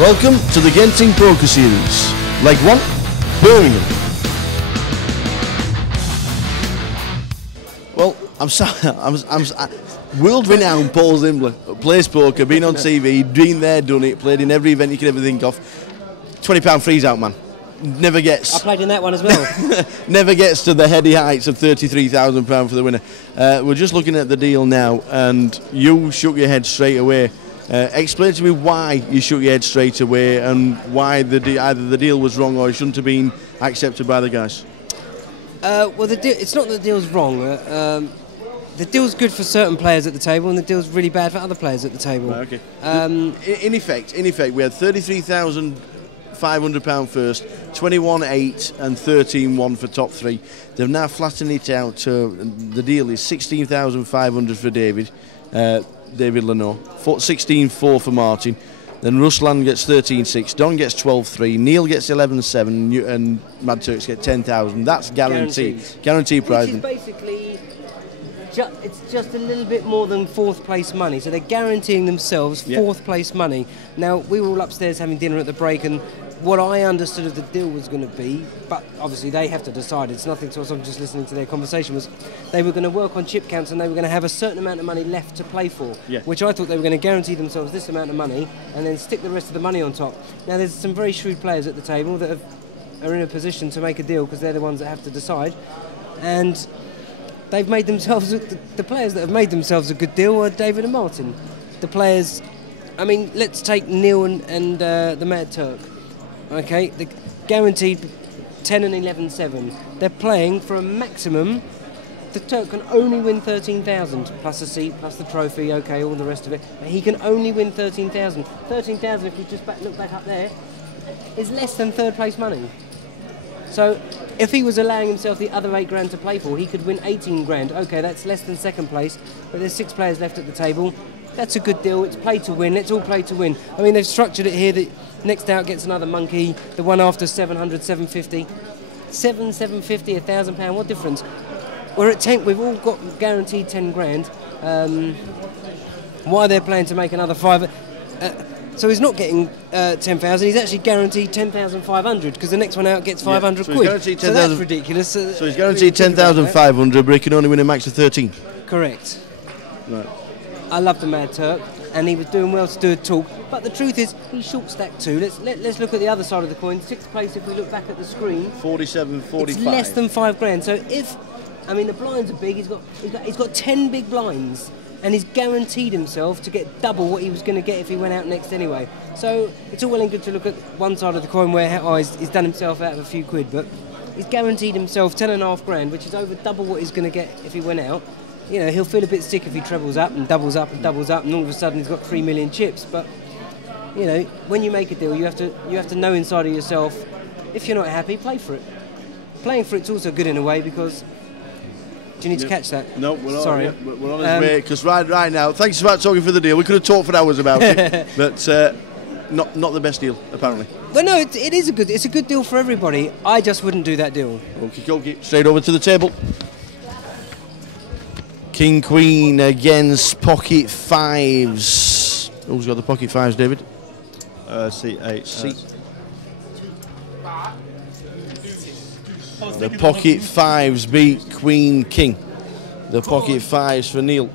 Welcome to the Genting Poker Series. Leg 1, Birmingham. Well, I'm world-renowned Paul Zimbler, plays poker, been on TV, been there, done it, played in every event you could ever think of. £20 freeze out, man. Never gets. I played in that one as well. Never gets to the heady heights of £33,000 for the winner. We're just looking at the deal now, and you shook your head straight away. Explain to me why you shook your head straight away and why either the deal was wrong or it shouldn't have been accepted by the guys. Well, it's not that the deal's wrong. The deal's good for certain players at the table, and the deal's really bad for other players at the table. Right, okay. In effect, we had £33,500 first, 21.8 and 13.1 for top three. They've now flattened it out to the deal is 16,500 for David Lenoir, 16.4 for Martin. Then Ruslan gets 13.6, Don gets 12.3, Neil gets 11.7, and Mad Turks get 10,000. That's guaranteed prize. Which is basically, it's just a little bit more than fourth place money. So they're guaranteeing themselves fourth place money. Now, we were all upstairs having dinner at the break, and what I understood of the deal was going to be, but obviously they have to decide, it's nothing to us, I'm just listening to their conversation, was they were going to work on chip counts and they were going to have a certain amount of money left to play for, which I thought they were going to guarantee themselves this amount of money and then stick the rest of the money on top. Now there's some very shrewd players at the table that are in a position to make a deal because they're the ones that have to decide, and they've made themselves, the players that have made themselves a good deal are David and Martin. The players, I mean, let's take Neil and the Mad Turk. Okay, the guaranteed 10 and 11.7. They're playing for a maximum. The Turk can only win 13,000 plus a seat, plus the trophy. Okay, all the rest of it. But he can only win 13,000. 13,000, if we just look back up there, is less than third place money. So, if he was allowing himself the other 8 grand to play for, he could win 18 grand. Okay, that's less than second place, but there's 6 players left at the table. That's a good deal. It's play to win. Let's all play to win. I mean, they've structured it here that next out gets another monkey. The one after 700, 750. 750, £1,000. What difference? We're at 10. We've all got guaranteed 10 grand. Why they're playing to make another 5? So he's not getting 10,000. He's actually guaranteed 10,500 because the next one out gets 500 quid. So that's ridiculous. So he's guaranteed 10,500, but he can only win a max of 13. Correct. Right. I love the Mad Turk, and he was doing well to do a talk. But the truth is, he's short stacked too. Let's look at the other side of the coin. 6th place, if we look back at the screen, 47, 45. It's less than 5 grand. So if, I mean, the blinds are big. He's got 10 big blinds, and he's guaranteed himself to get double what he was going to get if he went out next anyway. So it's all well and good to look at one side of the coin where he's done himself out of a few quid, but he's guaranteed himself 10.5 grand, which is over double what he's going to get if he went out. You know, he'll feel a bit sick if he trebles up and doubles up and doubles up, and all of a sudden he's got 3 million chips. But you know, when you make a deal, you have to know inside of yourself, if you're not happy, play for it. Playing for it's also good in a way because. Do you need to catch that? No, we're sorry. We're on his way because right now. Thanks about talking for the deal. We could have talked for hours about it, but not the best deal apparently. Well, no, it's a good deal for everybody. I just wouldn't do that deal. Okay, straight over to the table. King Queen against pocket fives. Who's got the pocket fives, David? C8. C. The pocket fives beat Queen King. The pocket fives for Neil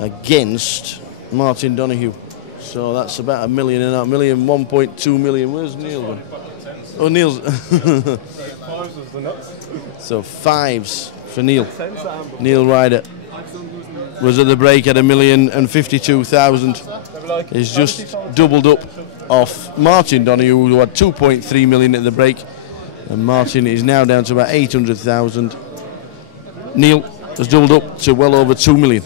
against Martin Donahue. So that's about $1 million and a million, 1.2 million. Where's Neil gone? Oh, Neil's. So fives for Neil. Neil Ryder was at the break at $1,052,000. He's just doubled up off Martin Donahue, who had 2.3 million at the break, and Martin is now down to about 800,000. Neil has doubled up to well over 2 million.